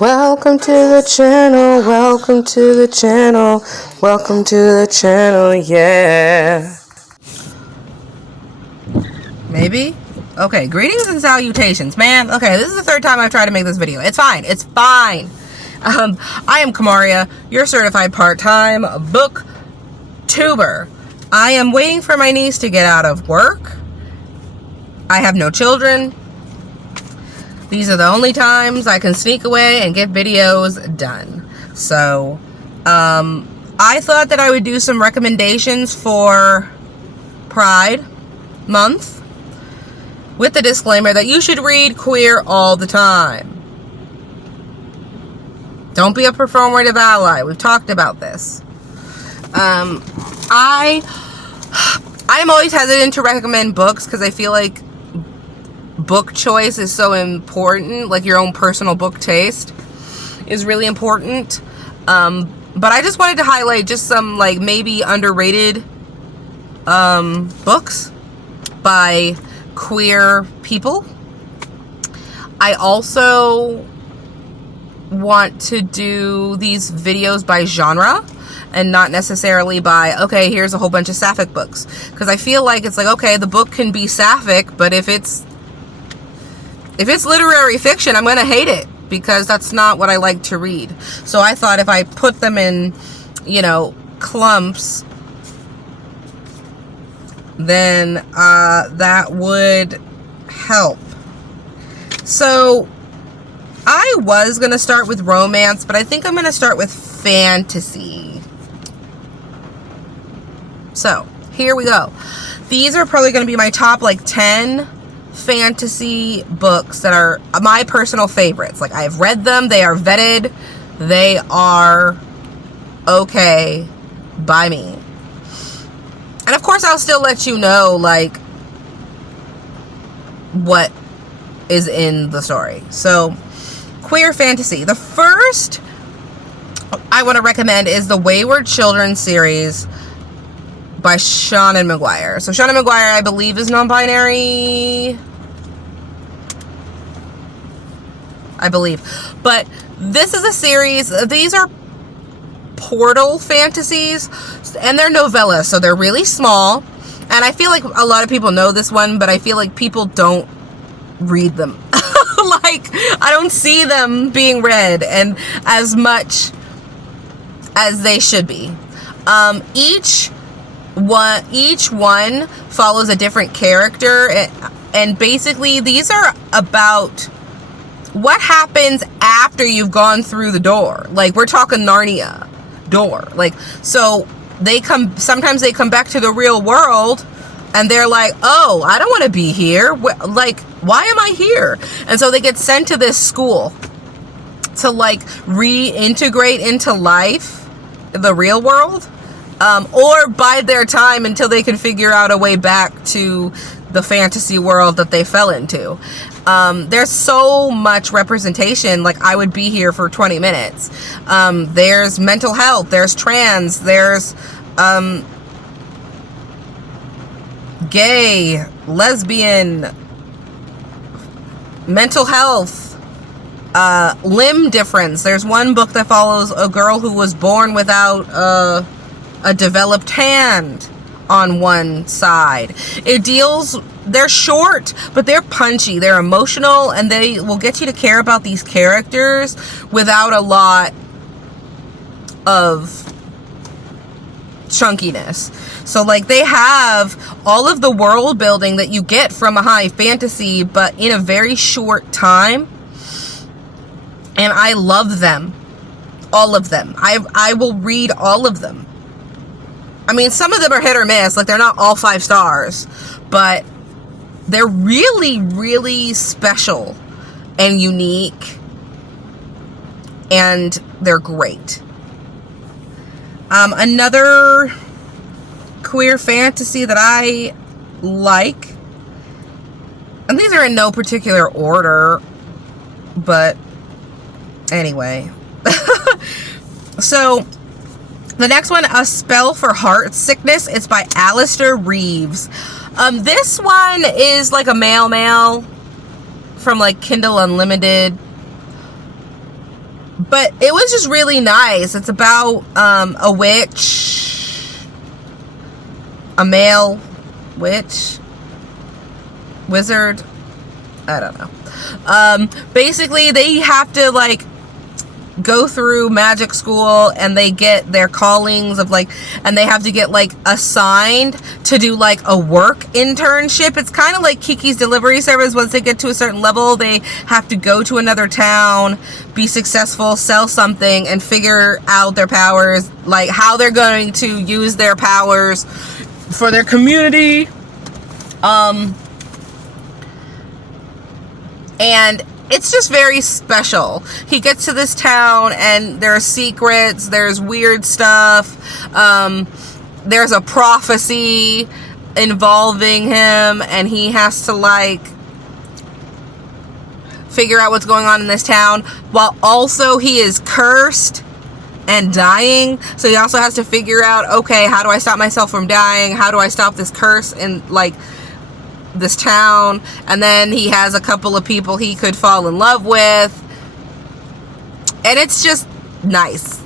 Welcome to the channel, welcome to the channel, welcome to the channel, yeah. Maybe? Okay, greetings and salutations, man. Okay, this is the third time I've tried to make this video. It's fine, it's fine. I am Kamaria, your certified part-time booktuber. I am waiting for my niece to get out of work. I have no children. These are the only times I can sneak away and get videos done. So, I thought that I would do some recommendations for Pride Month with the disclaimer that you should read queer all the time. Don't be a performative ally. We've talked about this. I am always hesitant to recommend books because I feel like book choice is so important. Like your own personal book taste is really important. But I just wanted to highlight just some like maybe underrated books by queer people. I also want to do these videos by genre and not necessarily by, okay, here's a whole bunch of sapphic books. Because I feel like it's like, okay, the book can be sapphic, but if it's literary fiction, I'm going to hate it because that's not what I like to read. So I thought if I put them in, clumps, then that would help. So I was going to start with romance, but I think I'm going to start with fantasy. So here we go. These are probably going to be my top 10 fantasy books that are my personal favorites. Like, I've read them, they are vetted, they are okay by me. And of course I'll still let you know what is in the story. So queer fantasy, the first I want to recommend is the Wayward Children series by Seanan McGuire. So Seanan McGuire, I believe, is non-binary, I believe. But this is a series. These are portal fantasies, and they're novellas, so they're really small. And I feel like a lot of people know this one, but I feel like people don't read them. I don't see them being read and as much as they should be. Each one follows a different character, and basically these are about what happens after you've gone through the door. We're talking Narnia door. So sometimes they come back to the real world and they're like, oh, I don't want to be here. Why am I here? And so they get sent to this school to reintegrate into life, the real world, or bide their time until they can figure out a way back to the fantasy world that they fell into. There's so much representation. I would be here for 20 minutes. There's mental health, there's trans, there's gay, lesbian, mental health, limb difference. There's one book that follows a girl who was born without a developed hand on one side. They're short, but they're punchy, they're emotional, and they will get you to care about these characters without a lot of chunkiness. So they have all of the world building that you get from a high fantasy, but in a very short time. And I love them. All of them. I will read all of them. I mean, some of them are hit or miss. They're not all 5 stars, but they're really, really special and unique, and they're great. Another queer fantasy that I like, and these are in no particular order, but anyway. So the next one, A Spell for Heartsickness. It's by Alistair Reeves. This one is a mail from Kindle Unlimited. But it was just really nice. It's about a witch, a male witch, wizard, I don't know. Basically, they have to like go through magic school, and they get their callings of like, and they have to get like assigned to do like a work internship. It's kind of like Kiki's Delivery Service. Once they get to a certain level, they have to go to another town, be successful, sell something, and figure out their powers, like how they're going to use their powers for their community. And it's just very special. He gets to this town, and there are secrets, there's weird stuff, there's a prophecy involving him, and he has to like figure out what's going on in this town, while also he is cursed and dying. So he also has to figure out, okay, how do I stop myself from dying? How do I stop this curse in like this town? And then he has a couple of people he could fall in love with, and it's just nice.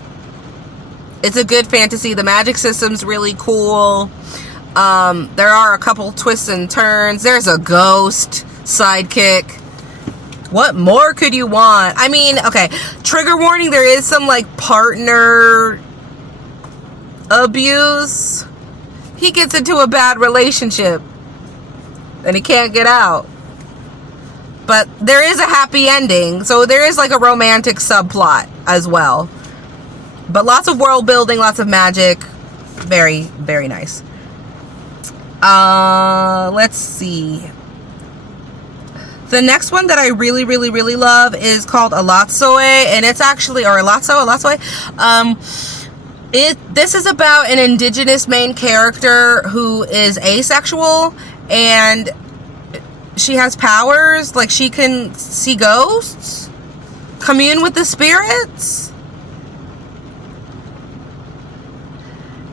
It's a good fantasy. The magic system's really cool. There are a couple twists and turns. There's a ghost sidekick. What more could you want? I mean, okay, trigger warning, there is some like partner abuse. He gets into a bad relationship and he can't get out. But there is a happy ending, so there is like a romantic subplot as well. But lots of world building, lots of magic. Very, very nice. Let's see. The next one that I really, really, really love is called Alatso, and it's actually, or Alatso. This is about an indigenous main character who is asexual, and she has powers, like she can see ghosts, commune with the spirits,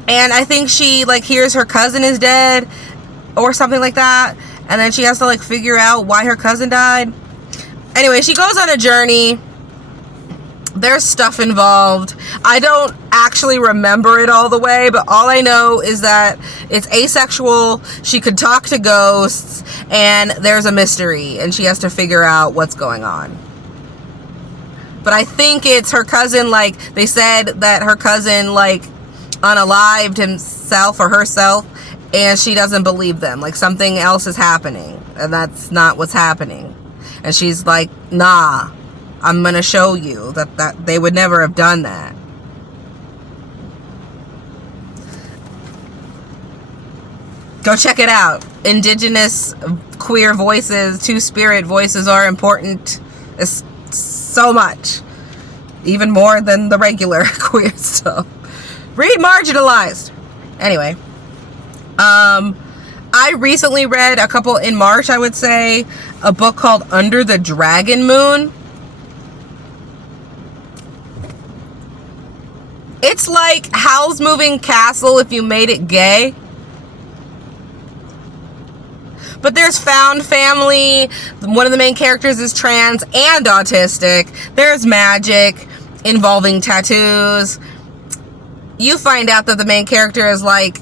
and I think she like hears her cousin is dead or something like that, and then she has to like figure out why her cousin died. Anyway, she goes on a journey. There's stuff involved. I don't actually remember it all the way, but all I know is that it's asexual, she could talk to ghosts, and there's a mystery, and she has to figure out what's going on. But I think it's her cousin, like, they said that her cousin, like, unalived himself or herself, and she doesn't believe them. Like, something else is happening, and that's not what's happening. And she's like, nah, I'm gonna show you that they would never have done that. Go check it out. Indigenous queer voices, two-spirit voices are important. It's so much. Even more than the regular queer stuff. Read Marginalized. Anyway. I recently read a couple in March, I would say, a book called Under the Dragon Moon. It's like Howl's Moving Castle if you made it gay. But there's found family. One of the main characters is trans and autistic. There's magic involving tattoos. You find out that the main character is like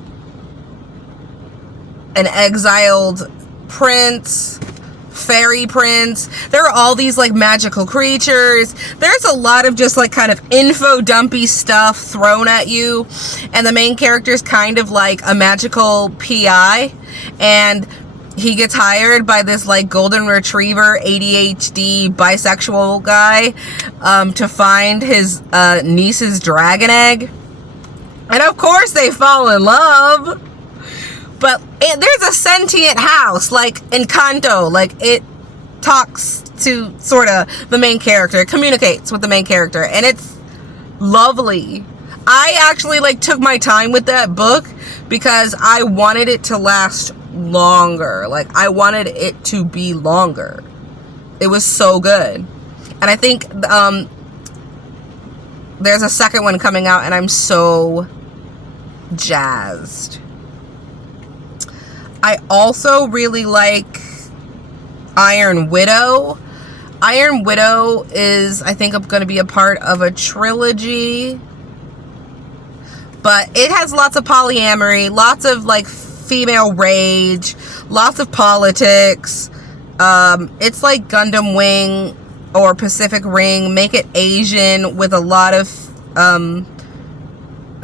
an exiled prince, fairy prince. There are all these like magical creatures. There's a lot of just like kind of info dumpy stuff thrown at you, and the main character is kind of like a magical PI, and he gets hired by this like golden retriever ADHD bisexual guy to find his niece's dragon egg, and of course they fall in love. But there's a sentient house, like Encanto, like it talks to sort of the main character, it communicates with the main character, and it's lovely. I actually like took my time with that book because I wanted it to last longer. Like I wanted it to be longer. It was so good. And I think there's a second one coming out, and I'm so jazzed. I also really like Iron Widow. Iron Widow is, I think, going to be a part of a trilogy. But it has lots of polyamory, lots of like female rage, lots of politics. It's like Gundam Wing or Pacific Ring. Make it Asian with a lot of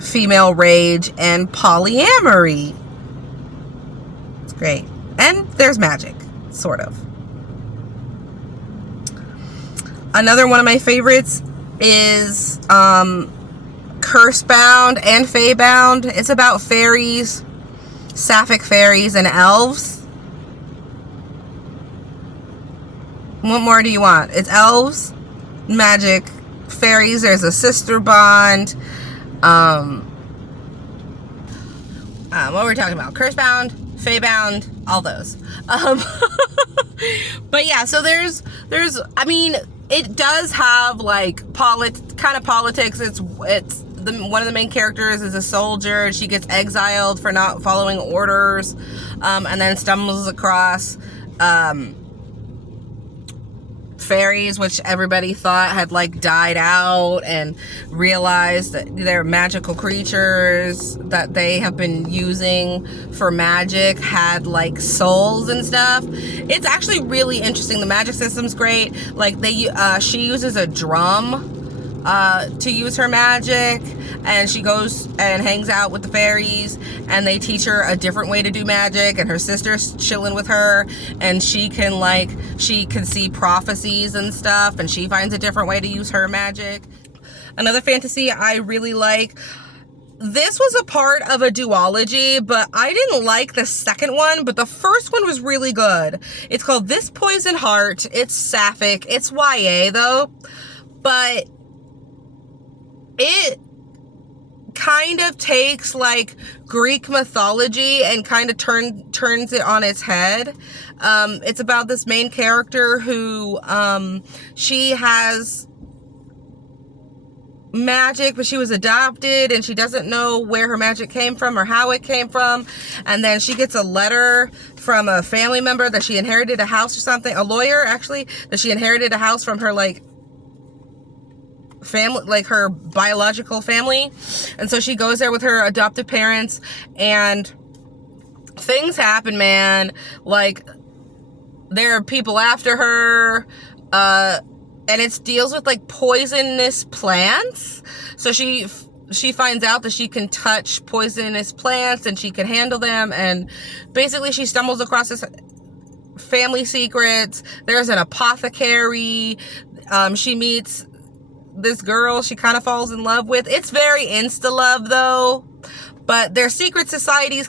female rage and polyamory. It's great. And there's magic, sort of. Another one of my favorites is Cursebound and Faybound. It's about fairies, sapphic fairies, and elves. What more do you want? It's elves, magic, fairies. There's a sister bond. What were we talking about? Cursebound, Faybound, all those. But yeah, so there's, I mean, it does have like kind of politics. It's one of the main characters is a soldier. She gets exiled for not following orders, and then stumbles across fairies, which everybody thought had like died out, and realized that they're magical creatures that they have been using for magic, had like souls and stuff. It's actually really interesting. The magic system's great. Like she uses a drum to use her magic, and she goes and hangs out with the fairies, and they teach her a different way to do magic, and her sister's chilling with her, and she can see prophecies and stuff, and she finds a different way to use her magic. Another fantasy I really like, this was a part of a duology, but I didn't like the second one, but the first one was really good. It's called This Poison Heart. It's sapphic. It's YA though, but it kind of takes like Greek mythology and kind of turns it on its head. It's about this main character who she has magic, but she was adopted and she doesn't know where her magic came from or how it came from. And then she gets a letter from a family member that she inherited a house or something, a lawyer actually, that she inherited a house from her like family, like her biological family. And so she goes there with her adoptive parents, and things happen, man. Like there are people after her, and it deals with like poisonous plants. So she finds out that she can touch poisonous plants and she can handle them, and basically she stumbles across this family secrets. There's an apothecary. She meets this girl she kind of falls in love with. It's very insta love though, but they're secret societies.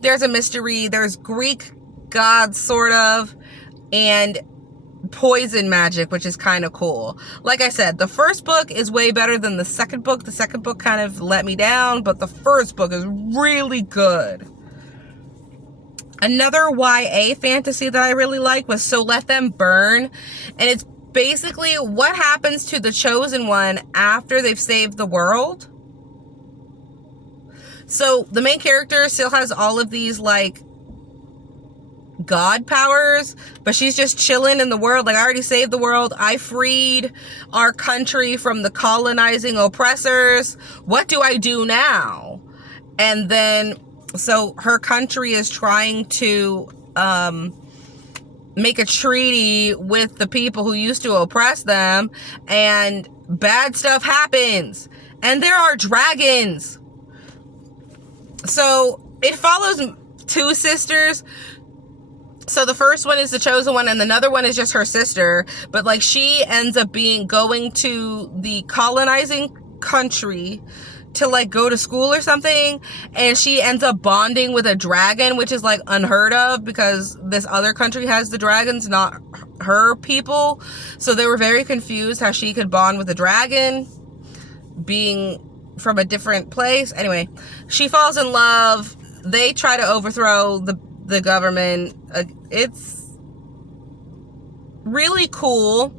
There's a mystery. There's Greek gods sort of, and poison magic, which is kind of cool. Like I said, the first book is way better than the second book. The second book kind of let me down, but the first book is really good. Another YA fantasy that I really like was So Let Them Burn, and it's basically what happens to the chosen one after they've saved the world. So the main character still has all of these like god powers, but she's just chilling in the world. Like, I already saved the world. I freed our country from the colonizing oppressors. What do I do now? And then, so her country is trying to make a treaty with the people who used to oppress them, and bad stuff happens, and there are dragons. So it follows two sisters. So the first one is the chosen one, and another one is just her sister, but like she ends up going to the colonizing country to like go to school or something, and she ends up bonding with a dragon, which is like unheard of because this other country has the dragons, not her people. So they were very confused how she could bond with a dragon being from a different place. Anyway, she falls in love. They try to overthrow the government. It's really cool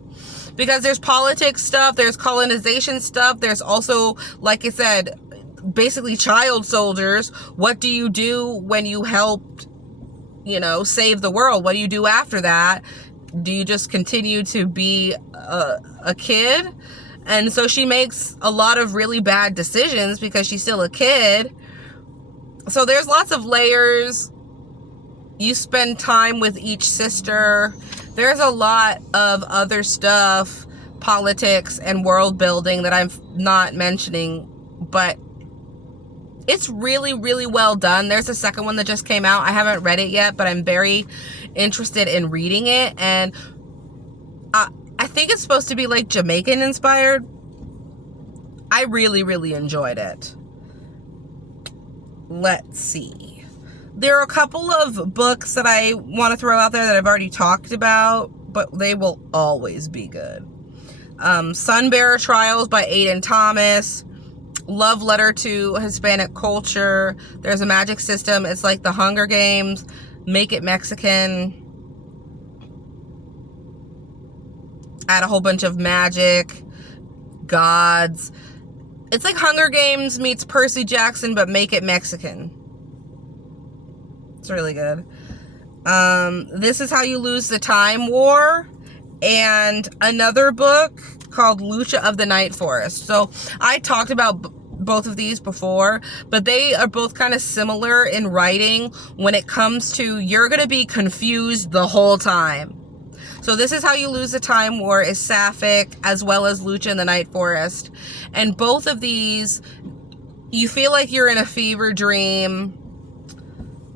because there's politics stuff, there's colonization stuff, there's also, like I said, basically child soldiers. What do you do when you helped, save the world? What do you do after that? Do you just continue to be a kid? And so she makes a lot of really bad decisions because she's still a kid. So there's lots of layers. You spend time with each sister. There's a lot of other stuff, politics and world building that I'm not mentioning, but it's really, really well done. There's a second one that just came out. I haven't read it yet, but I'm very interested in reading it. And I think it's supposed to be like Jamaican inspired. I really, really enjoyed it. Let's see. There are a couple of books that I want to throw out there that I've already talked about, but they will always be good. Sunbearer Trials by Aiden Thomas. Love Letter to Hispanic Culture. There's a magic system. It's like the Hunger Games. Make it Mexican. Add a whole bunch of magic, gods. It's like Hunger Games meets Percy Jackson, but make it Mexican. It's really good. This Is How You Lose the Time War. And another book called Lucha of the Night Forest. So I talked about both of these before, but they are both kind of similar in writing when it comes to you're going to be confused the whole time. So This Is How You Lose the Time War is sapphic, as well as Lucha in the Night Forest. And both of these, you feel like you're in a fever dream.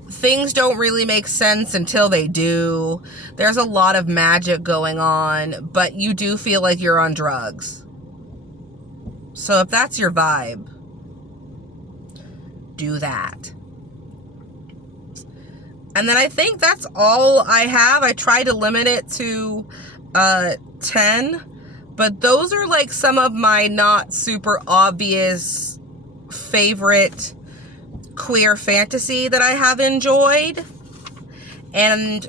Things don't really make sense until they do. There's a lot of magic going on, but you do feel like you're on drugs. So if that's your vibe, do that. And then I think that's all I have. I tried to limit it to 10, but those are like some of my not super obvious favorite queer fantasy that I have enjoyed. And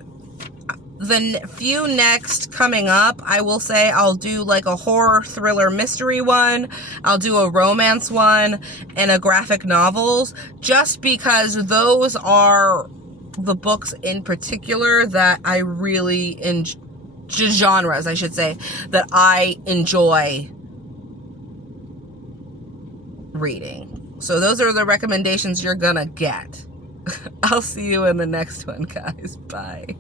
the few next coming up, I will say I'll do like a horror thriller mystery one, I'll do a romance one, and a graphic novels, just because those are the books in particular that I really genres, I should say, that I enjoy reading. So those are the recommendations you're gonna get. I'll see you in the next one, guys. Bye.